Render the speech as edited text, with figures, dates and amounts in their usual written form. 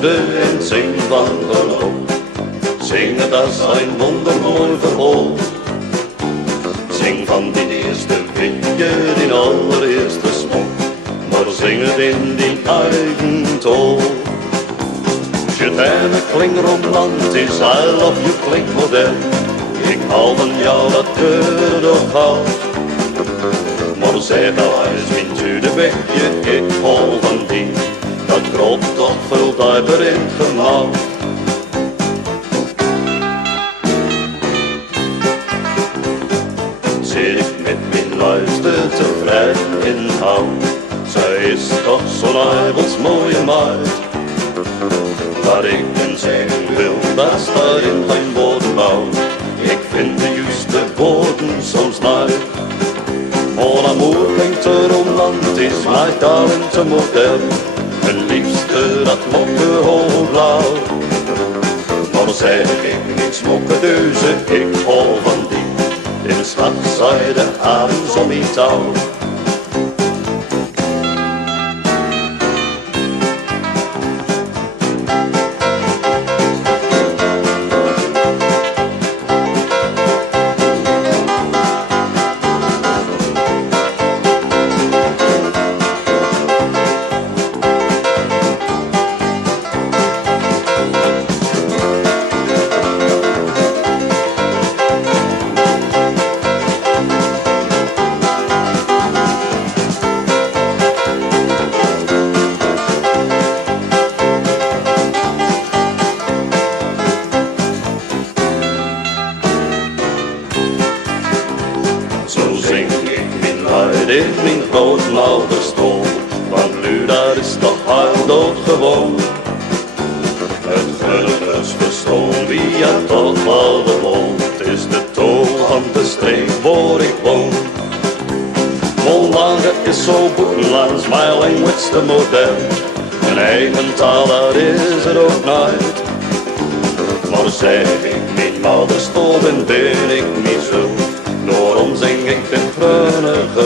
liefde en zing van geloof. Zing het als een wondermooi verhaal. Zing van die eerste windje, die allereerste smok, maar zing het in die eigen taal. Je t'aime klinkt romantisch, I love you klinkt modern. Ik hou van jou, dat keur toch gauw. Maar zeg nou eens, vindt u de wegje, ik hou van die. Dat groot toch veel dieper in het gemak. Zit ik met mijn luister tevreden in hout. Zij is toch zo'n mooie meid. Wat ik en zeggen wil, dat staat in geen woordenbouw. Ik vind de juiste woorden soms nooit. Mon amour klinkt te romantisch, my darling te modern. Een liefste dat mokke hoog blauw. Maar zeg ik niet smokkedeuze, ik hou van die. In de stad zij de avond om in touw. In mijn grootmouderstoel, want nu dat is toch heel doodgewoon. Het gunnigers verstoon wie het toch wel bewoont, is de tol aan de streek waar ik woon. Mon lange is zo boekenlands, my language te modern. Mijn eigen taal, dat is het ook nooit. Maar zeg ik mijn mouderstoel, dan ben ik niet zo. Daarom zing ik de grunnige